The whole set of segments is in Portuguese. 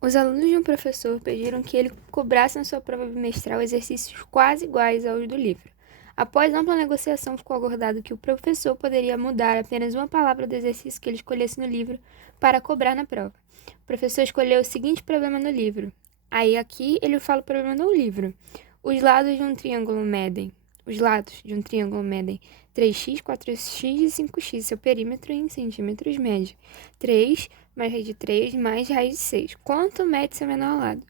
Os alunos de um professor pediram que ele cobrasse na sua prova bimestral exercícios quase iguais aos do livro. Após ampla negociação, ficou acordado que o professor poderia mudar apenas uma palavra do exercício que ele escolhesse no livro para cobrar na prova. O professor escolheu o seguinte problema no livro. Aí aqui ele fala o problema no livro. Os lados de um triângulo medem. Os lados de um triângulo medem 3x, 4x e 5x. Seu perímetro em centímetros mede 3 mais raiz de 3 mais raiz de 6. Quanto mede seu menor lado?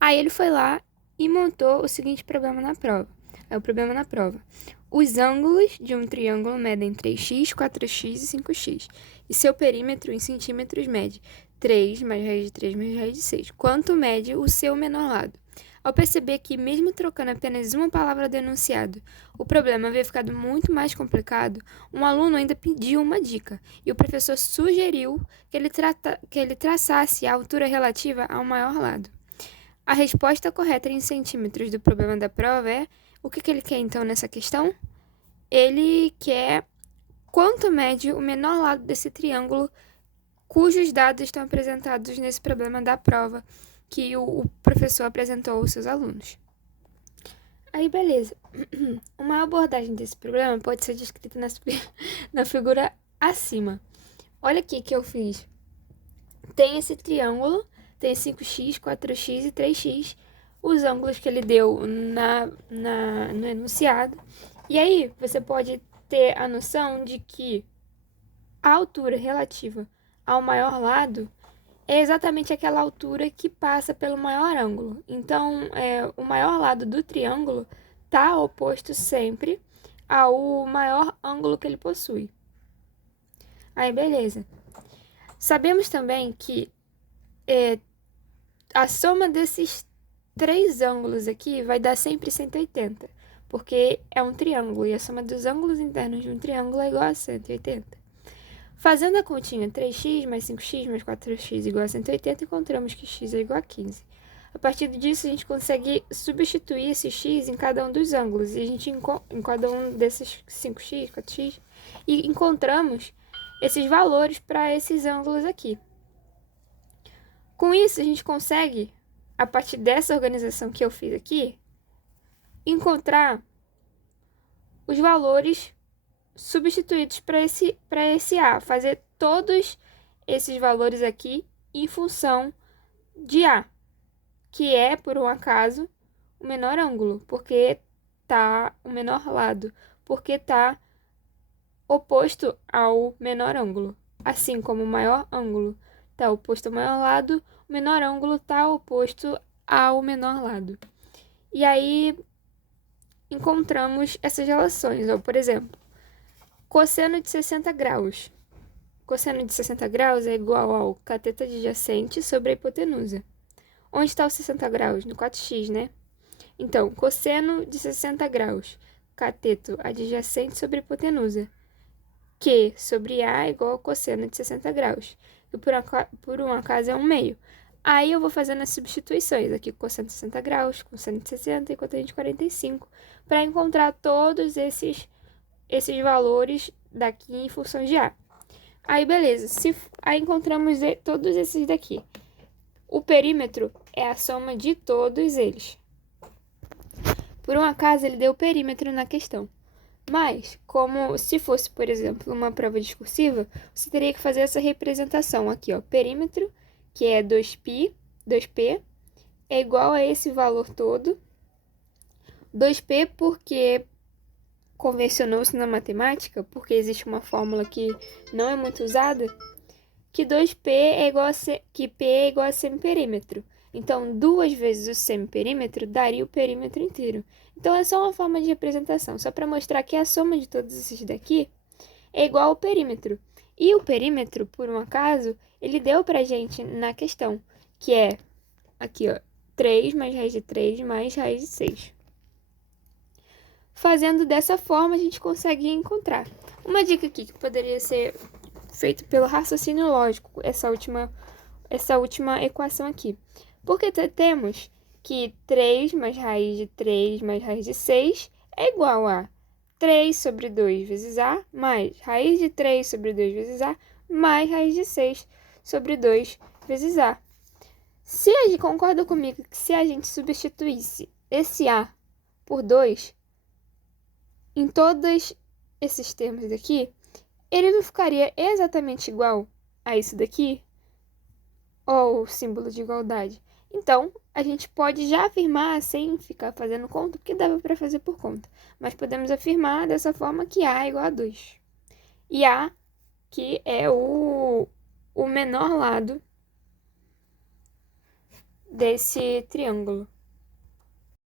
Aí ele foi lá e montou o seguinte problema na prova. É o problema na prova. Os ângulos de um triângulo medem 3x, 4x e 5x. E seu perímetro em centímetros mede 3 mais raiz de 3 mais raiz de 6. Quanto mede o seu menor lado? Ao perceber que, mesmo trocando apenas uma palavra do enunciado, o problema havia ficado muito mais complicado, um aluno ainda pediu uma dica, e o professor sugeriu que ele traçasse a altura relativa ao maior lado. A resposta correta em centímetros do problema da prova é... O que ele quer, então, nessa questão? Ele quer quanto mede o menor lado desse triângulo cujos dados estão apresentados nesse problema da prova que o professor apresentou aos seus alunos. Aí, beleza. Uma abordagem desse problema pode ser descrita na figura acima. Olha aqui que eu fiz. Tem esse triângulo, tem 5x, 4x e 3x, os ângulos que ele deu no enunciado. E aí, você pode ter a noção de que a altura relativa ao maior lado é exatamente aquela altura que passa pelo maior ângulo. Então, o maior lado do triângulo está oposto sempre ao maior ângulo que ele possui. Aí, beleza. Sabemos também que a soma desses três ângulos aqui vai dar sempre 180, porque é um triângulo e a soma dos ângulos internos de um triângulo é igual a 180. Fazendo a continha 3x mais 5x mais 4x igual a 180, encontramos que x é igual a 15. A partir disso, a gente consegue substituir esse x em cada um dos ângulos, e a gente em cada um desses 5x, 4x, e encontramos esses valores para esses ângulos aqui. Com isso, a gente consegue, a partir dessa organização que eu fiz aqui, encontrar os valores substituídos para esse A, fazer todos esses valores aqui em função de A, que é, por um acaso, o menor ângulo, porque tá o menor lado, porque está oposto ao menor ângulo. Assim como o maior ângulo está oposto ao maior lado, o menor ângulo está oposto ao menor lado. E aí encontramos essas relações, por exemplo, cosseno de 60 graus. Cosseno de 60 graus é igual ao cateto adjacente sobre a hipotenusa. Onde está o 60 graus? No 4x, né? Então, cosseno de 60 graus, cateto adjacente sobre a hipotenusa. Q sobre A é igual ao cosseno de 60 graus. E por um acaso é 1/2. Aí eu vou fazendo as substituições. Aqui cosseno de 60 graus, cosseno de 60 e cotangente de 45, para encontrar todos esses valores daqui em função de A. Aí, beleza. Aí encontramos todos esses daqui. O perímetro é a soma de todos eles. Por um acaso, ele deu o perímetro na questão. Mas, como se fosse, por exemplo, uma prova discursiva, você teria que fazer essa representação aqui, ó. Perímetro, que é 2π, é igual a esse valor todo. 2π porque convencionou-se na matemática, porque existe uma fórmula que não é muito usada, que 2π é igual que P é igual a semiperímetro. Então, 2 vezes o semiperímetro daria o perímetro inteiro. Então, é só uma forma de representação, só para mostrar que a soma de todos esses daqui é igual ao perímetro. E o perímetro, por um acaso, ele deu para a gente na questão, que é, aqui, ó, 3 mais raiz de 3 mais raiz de 6. Fazendo dessa forma, a gente consegue encontrar. Uma dica aqui que poderia ser feita pelo raciocínio lógico, essa última equação aqui. Porque temos que 3 mais raiz de 3 mais raiz de 6 é igual a 3 sobre 2 vezes A, mais raiz de 3 sobre 2 vezes A, mais raiz de 6 sobre 2 vezes A. Se a gente concorda comigo que se a gente substituísse esse A por 2 em todos esses termos aqui, ele não ficaria exatamente igual a isso daqui? Ou o símbolo de igualdade? Então, a gente pode já afirmar sem ficar fazendo conta, porque dava para fazer por conta. Mas podemos afirmar dessa forma que A é igual a 2. E A, que é o menor lado desse triângulo.